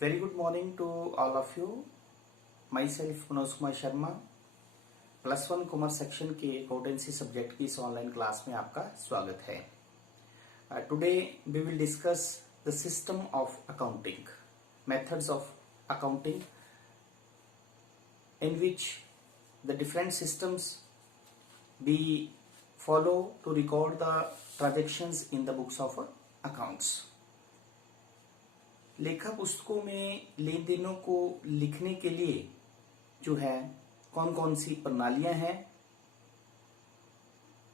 Very good morning to all of you. Myself Manoj Kumar Sharma +1 commerce section के accountancy subject की इस online class में आपका स्वागत है. Today we will discuss the system of accounting, methods of accounting in which the different systems we follow to record the transactions in the books of accounts. लेखा पुस्तकों में लेन देनों को लिखने के लिए जो है कौन कौन सी प्रणालियां हैं,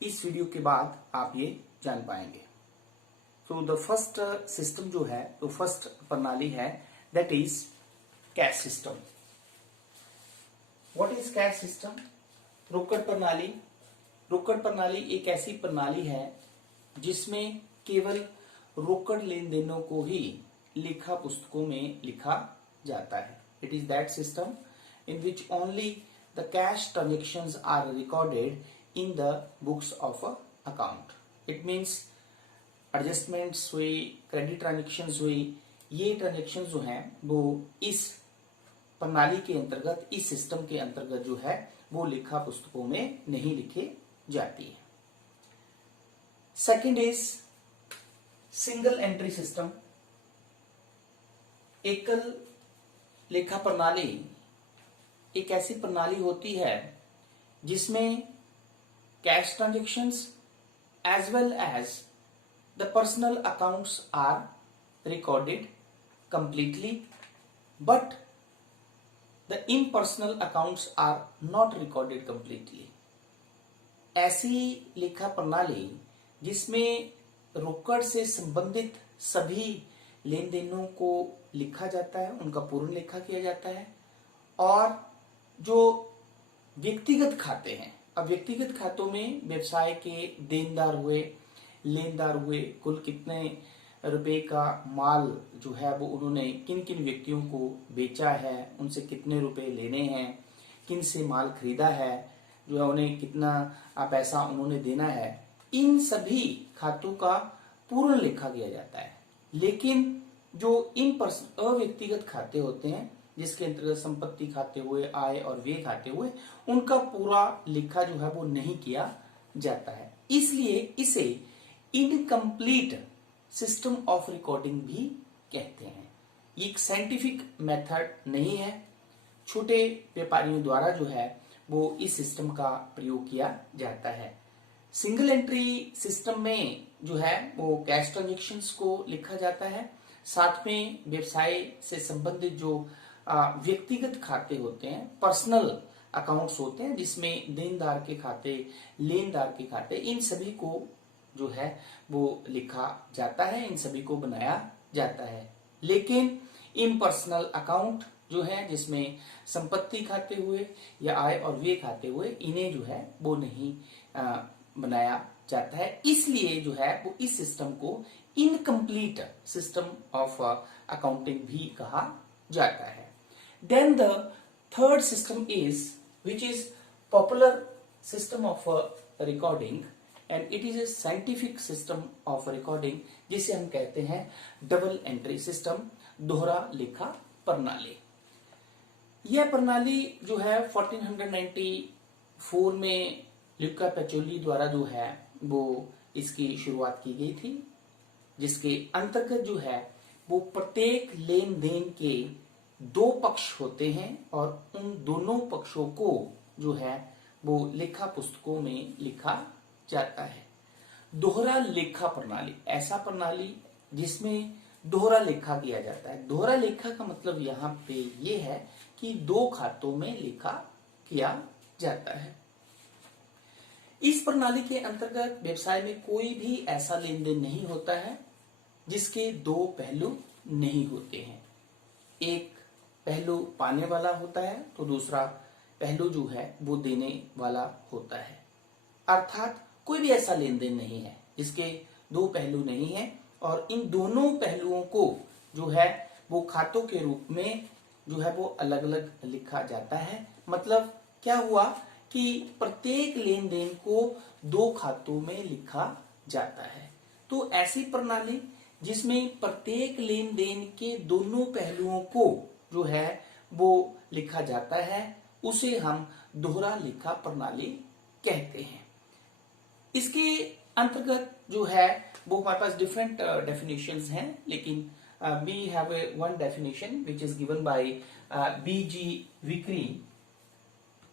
इस वीडियो के बाद आप ये जान पाएंगे. तो द फर्स्ट सिस्टम जो है, तो फर्स्ट प्रणाली है that is cash system. What is cash system? रोकड़ प्रणाली. रोकड़ प्रणाली एक ऐसी प्रणाली है जिसमें केवल रोकड़ लेन देनों को ही लेखा पुस्तकों में लिखा जाता है. It is that system in which only the cash transactions are recorded in the books of account. It means adjustments हुई, क्रेडिट ट्रांजेक्शंस हुई, ये ट्रांजेक्शंस जो हैं वो इस प्रणाली के अंतर्गत, इस सिस्टम के अंतर्गत जो है वो लेखा पुस्तकों में नहीं लिखे जाती है. Second is single entry system. एकल लेखा प्रणाली एक ऐसी प्रणाली होती है जिसमें cash transactions as well as the personal accounts are recorded completely, but the impersonal accounts are not recorded completely. ऐसी लेखा प्रणाली जिसमें रोकड़ से संबंधित सभी लेन देनों को लिखा जाता है, उनका पूर्ण लेखा किया जाता है, और जो व्यक्तिगत खाते हैं, अब व्यक्तिगत खातों में व्यवसाय के देनदार हुए, लेनदार हुए, कुल कितने रुपए का माल जो है वो उन्होंने किन किन व्यक्तियों को बेचा है, उनसे कितने रुपए लेने हैं, किन से माल खरीदा है, जो है उन्हें कितना पैसा उन्होंने देना है, इन सभी खातों का पूर्ण लेखा किया जाता है. लेकिन जो इन अव्यक्तिगत खाते होते हैं जिसके अंतर्गत संपत्ति खाते हुए, आय और व्यय खाते हुए, उनका पूरा लेखा जो है वो नहीं किया जाता है. इसलिए इसे इनकम्प्लीट सिस्टम ऑफ रिकॉर्डिंग भी कहते हैं. ये एक साइंटिफिक मेथड नहीं है. छोटे व्यापारियों द्वारा जो है वो इस सिस्टम का प्रयोग किया जाता है. सिंगल एंट्री सिस्टम में जो है वो कैश ट्रांजेक्शन्स को लिखा जाता है, साथ में व्यवसाय से संबंधित जो व्यक्तिगत खाते होते हैं, पर्सनल अकाउंट्स होते हैं, जिसमें देनदार के खाते, लेनदार के खाते, इन सभी को जो है वो लिखा जाता है, इन सभी को बनाया जाता है. लेकिन इम्पर्सनल अकाउंट जो है जिसमें संपत्ति खाते हुए या आय और व्यय खाते हुए, इन्हें जो है वो नहीं बनाया जाता है. इसलिए जो है वो इस सिस्टम को इनकम्प्लीट सिस्टम ऑफ अकाउंटिंग भी कहा जाता है. Then the third system is which is popular system of recording, and it is a scientific system of recording, जिसे हम कहते हैं डबल एंट्री सिस्टम, दोहरा लेखा प्रणाली. यह प्रणाली जो है 1494 में ल्यूका पैचोली द्वारा जो है वो इसकी शुरुआत की गई थी, जिसके अंतर्गत जो है वो प्रत्येक लेन देन के दो पक्ष होते हैं और उन दोनों पक्षों को जो है वो लेखा पुस्तकों में लिखा जाता है. दोहरा लेखा प्रणाली ऐसा प्रणाली जिसमें दोहरा लेखा किया जाता है. दोहरा लेखा का मतलब यहाँ पे ये है कि दो खातों में लेखा किया जाता है. इस प्रणाली के अंतर्गत व्यवसाय में कोई भी ऐसा लेन देन नहीं होता है जिसके दो पहलू नहीं होते हैं. एक पहलू पाने वाला होता है तो दूसरा पहलू जो है वो देने वाला होता है. अर्थात कोई भी ऐसा लेन देन नहीं है जिसके दो पहलू नहीं है, और इन दोनों पहलुओं को जो है वो खातों के रूप में जो है वो अलग अलग लिखा जाता है. मतलब क्या हुआ कि प्रत्येक लेन देन को दो खातों में लिखा जाता है. तो ऐसी प्रणाली जिसमें प्रत्येक लेन देन के दोनों पहलुओं को जो है वो लिखा जाता है, उसे हम दोहरा लेखा प्रणाली कहते हैं। इसके अंतर्गत जो है वो हमारे पास डिफरेंट डेफिनेशंस हैं, लेकिन we have one definition which is given by BG Vickery.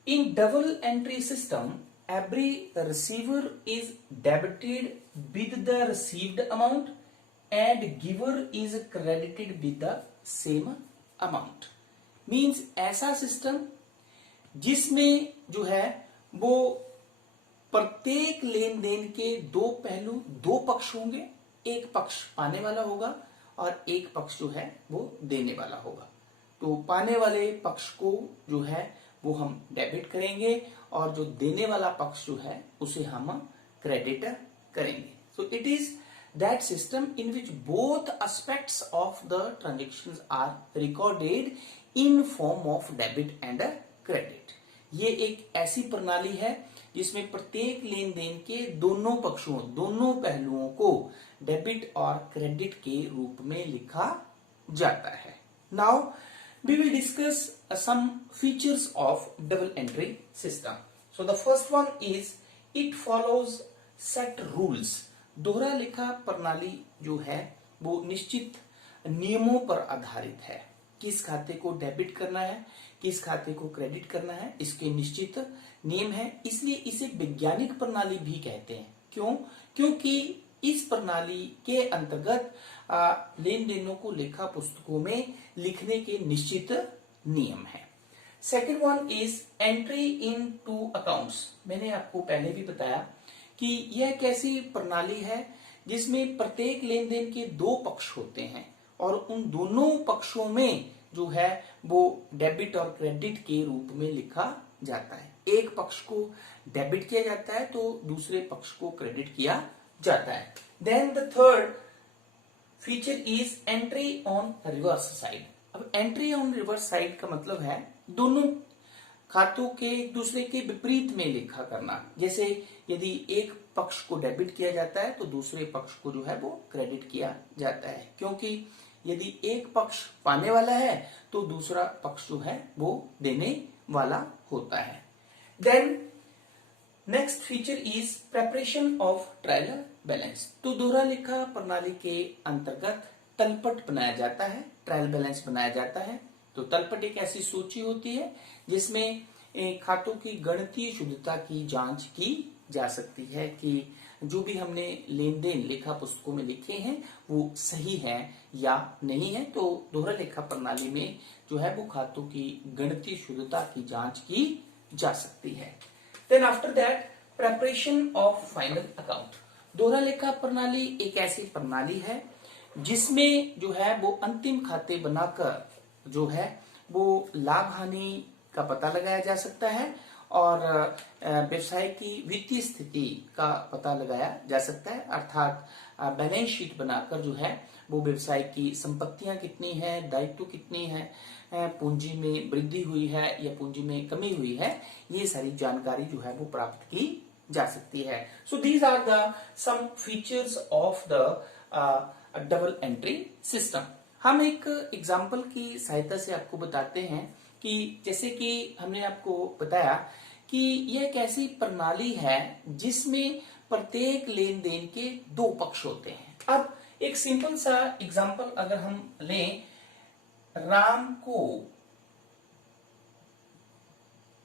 In double entry system, every receiver is debited with the received amount and giver is credited with the same amount. Means ऐसा system जिसमें जो है वो प्रत्येक लेन then के दो पहलू, दो पक्ष होंगे, एक पक्ष पाने वाला होगा और एक पक्ष जो है वो देने वाला होगा। तो पाने वाले पक्ष को जो है वो हम डेबिट करेंगे और जो देने वाला पक्ष जो है उसे हम क्रेडिट करेंगे। So it is that system in which both aspects of the transactions are recorded in form of debit and credit. ये एक ऐसी प्रणाली है जिसमें प्रत्येक लेन देन के दोनों पक्षों, दोनों पहलुओं को डेबिट और क्रेडिट के रूप में लिखा जाता है। Now we will discuss some features of double entry system. So the first one is it follows set rules. दोहरा लेखा प्रणाली जो है वो निश्चित नियमों पर आधारित है। किस खाते को डेबिट करना है, किस खाते को क्रेडिट करना है, इसके निश्चित नियम है, इसलिए इसे वैज्ञानिक प्रणाली भी कहते हैं। क्यों? क्योंकि इस प्रणाली के अंतर्गत लेन देनों को लेखा पुस्तकों में लिखने के निश्चित नियम है। Second one is entry in two accounts. मैंने आपको पहले भी बताया कि यह एक ऐसी प्रणाली है जिसमें प्रत्येक लेन देन के दो पक्ष होते हैं और उन दोनों पक्षों में जो है वो डेबिट और क्रेडिट के रूप में लिखा जाता है। एक पक्ष को डेबिट किया जाता है तो दूसरे पक्ष को क्रेडिट किया जाता है। Then the third feature is entry on reverse side. अब एंट्री ऑन रिवर्स साइड का मतलब है दोनों खातों के एक दूसरे के विपरीत में लेखा करना। जैसे यदि एक पक्ष को डेबिट किया जाता है तो दूसरे पक्ष को जो है वो क्रेडिट किया जाता है, क्योंकि यदि एक पक्ष पाने वाला है तो दूसरा पक्ष जो है वो देने वाला होता है। Then next feature is preparation of trial balance. तो दोहरा लेखा प्रणाली के अंतर्गत तलपट बनाया जाता है, ट्रायल बैलेंस बनाया जाता है। तो तलपट एक ऐसी सूची होती है जिसमें खातों की गणितीय शुद्धता की जांच की जा सकती है कि जो भी हमने लेन देन लेखा पुस्तकों में लिखे हैं वो सही है या नहीं है। तो दोहरा लेखा प्रणाली में जो है वो खातों की गणितीय शुद्धता की जांच की जा सकती है। Then after that preparation of final account. दोहरा लेखा प्रणाली एक ऐसी प्रणाली है जिसमें जो है वो अंतिम खाते बनाकर जो है वो लाभ हानि का पता लगाया जा सकता है और व्यवसाय की वित्तीय स्थिति का पता लगाया जा सकता है। अर्थात बैलेंस शीट बनाकर जो है वो व्यवसाय की संपत्तियां कितनी है, दायित्व कितनी है, पूंजी में वृद्धि हुई है या पूंजी में कमी हुई है, ये सारी जानकारी जो है वो प्राप्त की जा सकती है। So these are the some features of the double entry system. हम एक एग्जाम्पल की सहायता से आपको बताते हैं कि जैसे कि हमने आपको बताया कि यह एक ऐसी प्रणाली है जिसमें प्रत्येक लेन देन के दो पक्ष होते हैं। अब एक सिंपल सा एग्जाम्पल अगर हम लें, राम को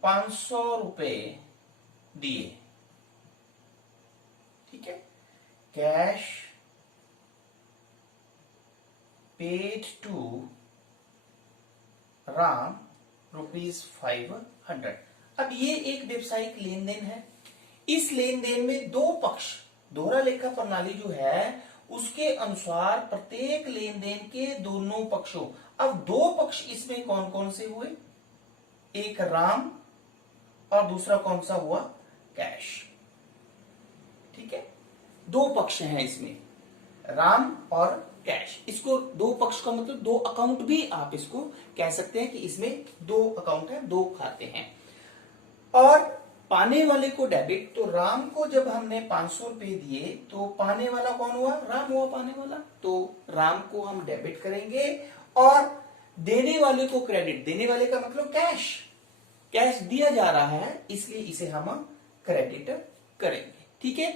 500 रुपए दिए, ठीक है, कैश पेड टू राम ₹500। अब ये एक व्यवसायिक लेन देन है। इस लेन देन में दो पक्ष, दोहरा लेखा प्रणाली जो है उसके अनुसार प्रत्येक लेन देन के दोनों पक्षों, अब दो पक्ष इसमें कौन कौन से हुए, एक राम और दूसरा कौन सा हुआ, कैश, ठीक है, दो पक्ष हैं इसमें, राम और कैश। इसको दो पक्ष का मतलब दो अकाउंट भी आप इसको कह सकते हैं कि इसमें दो अकाउंट है, दो खाते हैं। और पाने वाले को डेबिट, तो राम को जब हमने 500 रुपए दिए तो पाने वाला कौन हुआ? राम हुआ पाने वाला। तो राम को हम डेबिट करेंगे और देने वाले को क्रेडिट। देने वाले का मतलब कैश, कैश दिया जा रहा है इसलिए इसे हम क्रेडिट करेंगे। ठीक है,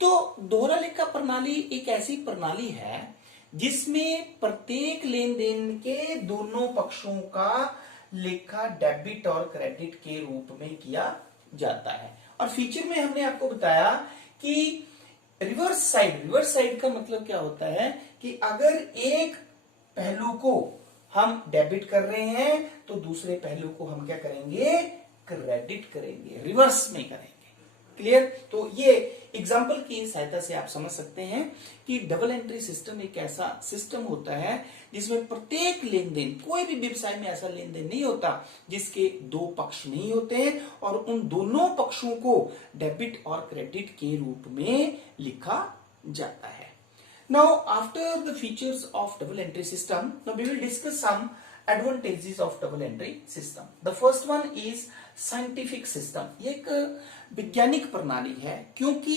तो दोहरा लेखा प्रणाली एक ऐसी प्रणाली है जिसमें प्रत्येक लेन देन के दोनों पक्षों का लेखा डेबिट और क्रेडिट के रूप में किया जाता है। और फीचर में हमने आपको बताया कि रिवर्स साइड का मतलब क्या होता है कि अगर एक पहलू को हम डेबिट कर रहे हैं तो दूसरे पहलू को हम क्या करेंगे? क्रेडिट करेंगे, रिवर्स में करेंगे। क्लियर? तो ये एग्जाम्पल की सहायता से आप समझ सकते हैं कि डबल एंट्री सिस्टम एक ऐसा सिस्टम होता है जिसमें प्रत्येक लेन देन, कोई भी व्यवसाय में ऐसा लेन देन नहीं होता जिसके दो पक्ष नहीं होते हैं और उन दोनों पक्षों को डेबिट और क्रेडिट के रूप में लिखा जाता है। Now, after the features of double entry system, now we will discuss some advantages of double entry system. The first one is scientific system. ये एक वैज्ञानिक प्रणाली है क्योंकि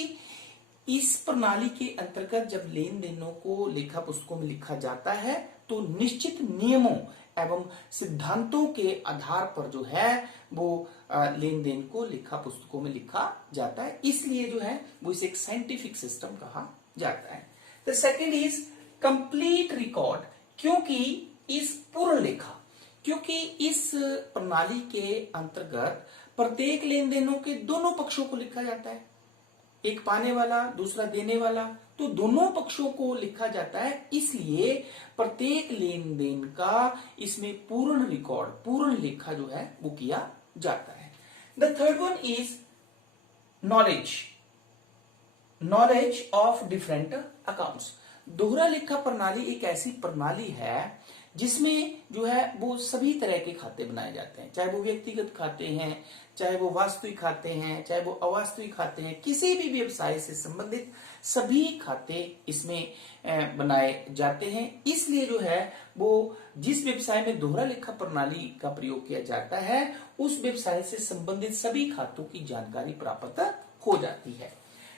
इस प्रणाली के अंतर्गत जब लेन देनों को लेखा पुस्तकों में लिखा जाता है तो निश्चित नियमों एवं सिद्धांतों के आधार पर जो है वो लेन देन को लेखा पुस्तकों में लिखा जाता है, इसलिए जो है वो इसे एक साइंटिफिक सिस्टम कहा जाता है। The second is complete record, क्योंकि इस पूर्ण लेखा, क्योंकि इस प्रणाली के अंतर्गत प्रत्येक लेन देनों के दोनों पक्षों को लिखा जाता है, एक पाने वाला दूसरा देने वाला, तो दोनों पक्षों को लिखा जाता है, इसलिए प्रत्येक लेन देन का इसमें पूर्ण रिकॉर्ड, पूर्ण लेखा जो है वो किया जाता है। The third one is knowledge of different accounts. दोहरा लेखा प्रणाली एक ऐसी प्रणाली है जिसमें जो है वो सभी तरह के खाते बनाए जाते हैं, चाहे वो व्यक्तिगत खाते हैं, चाहे वो वास्तविक खाते हैं, चाहे वो अवास्तविक खाते हैं, किसी भी व्यवसाय से संबंधित सभी खाते इसमें बनाए जाते हैं। इसलिए जो है वो जिस व्यवसाय में दोहरा लेखा प्रणाली का प्रयोग किया जाता है उस व्यवसाय से संबंधित सभी खातों की जानकारी प्राप्त हो जाती है।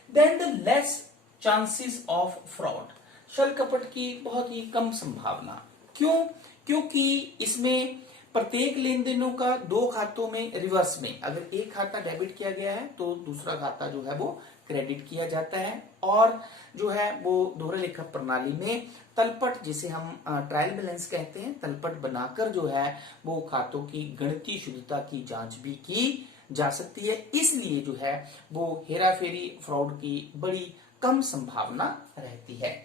Then the less chances of fraud, छल कपट की बहुत ही कम संभावना। क्यों? क्योंकि इसमें प्रत्येक लेन देनों का दो खातों में रिवर्स में, अगर एक खाता डेबिट किया गया है तो दूसरा खाता जो है वो क्रेडिट किया जाता है, और जो है वो दोहरा लेखा प्रणाली में तलपट, जिसे हम ट्रायल बैलेंस कहते हैं, तलपट बनाकर जो है वो खातों की गणितीय शुद्धता की जांच भी की जा सकती है, इसलिए जो है वो हेराफेरी फ्रॉड की बड़ी कम संभावना रहती है।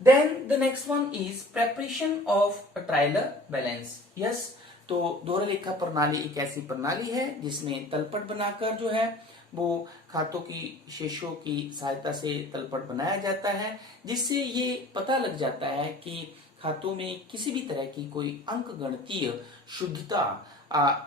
Then the next one is preparation of a trial balance. Yes, तो दोहरा लेखा प्रणाली एक ऐसी प्रणाली है जिसमें तलपट बनाकर जो है वो खातों की शेषों की सहायता से तलपट बनाया जाता है, जिससे ये पता लग जाता है कि खातों में किसी भी तरह की कोई अंक गणितीय शुद्धता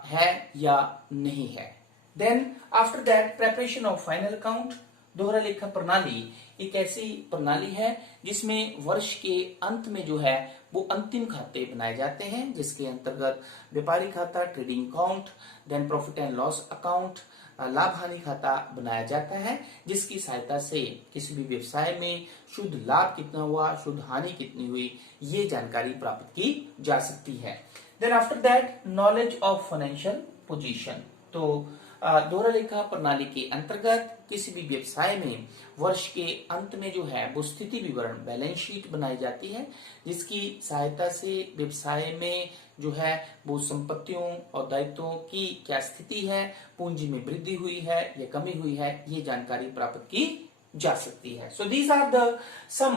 है या नहीं है। Then after that preparation of final account. दोहरा लेखा प्रणाली एक ऐसी प्रणाली है जिसमें वर्ष के अंत में जो है वो अंतिम खाते बनाए जाते हैं, जिसके अंतर्गत व्यापारी खाता, trading account, then profit and loss account, लाभ हानि खाता बनाया जाता है, जिसकी सहायता से किसी भी व्यवसाय में शुद्ध लाभ कितना हुआ, शुद्ध हानि कितनी हुई, ये जानकारी प्राप्त की जा सकती है। Then after that knowledge of financial position. तो दोहरा लेखा प्रणाली के अंतर्गत किसी भी व्यवसाय में वर्ष के अंत में जो है वो स्थिति विवरण, बैलेंस शीट बनाई जाती है, जिसकी सहायता से व्यवसाय में जो है वो संपत्तियों और दायित्वों की क्या स्थिति है, पूंजी में वृद्धि हुई है या कमी हुई है, ये जानकारी प्राप्त की जा सकती है। So these are the some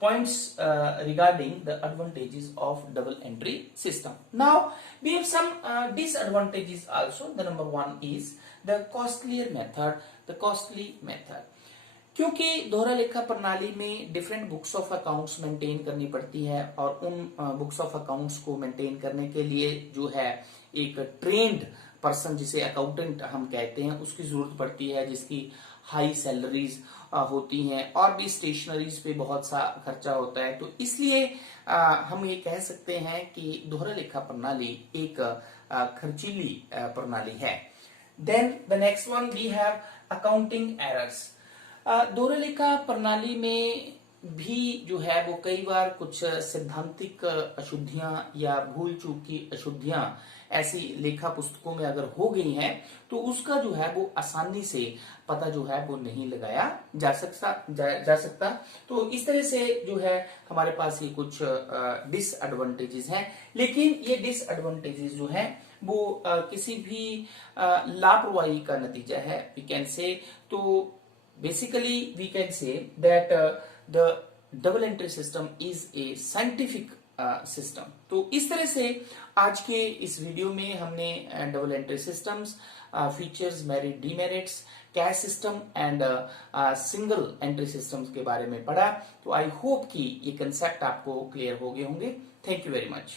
points regarding the advantages of double entry system. Now we have some disadvantages also. The number one is the costlier method, the costly method. क्योंकि दोहरा लेखा प्रणाली में different books of accounts maintain करनी पड़ती है और उन बुक्स ऑफ अकाउंट्स को मेंटेन करने के लिए जो है एक ट्रेंड पर्सन, जिसे अकाउंटेंट हम कहते हैं, उसकी जरूरत पड़ती है, जिसकी हाई सैलरीज होती हैं और भी स्टेशनरीज पे बहुत सा खर्चा होता है। तो इसलिए हम ये कह सकते हैं कि दोहरा लेखा प्रणाली एक खर्चीली प्रणाली है। Then the next one we have accounting errors. दोहरे लेखा प्रणाली में भी जो है वो कई बार कुछ सैद्धांतिक अशुद्धियां या भूल चूक की अशुद्धियां ऐसी लेखा पुस्तकों में अगर हो गई हैं तो उसका जो है वो आसानी से पता जो है वो नहीं लगाया जा सकता। तो इस तरह से जो है हमारे पास ये कुछ डिसएडवांटेजेस हैं, लेकिन ये डिसएडवांटेजेस जो हैं वो किसी भी लापरवाही का नतीजा है, वी कैन से। तो basically we can say that the double entry system is a scientific system. तो इस तरह से आज के इस वीडियो में हमने double entry systems, features, merit, demerits, cash system and single entry systems के बारे में पढ़ा। तो आई होप कि ये कंसेप्ट आपको क्लियर हो गए होंगे। Thank you very much.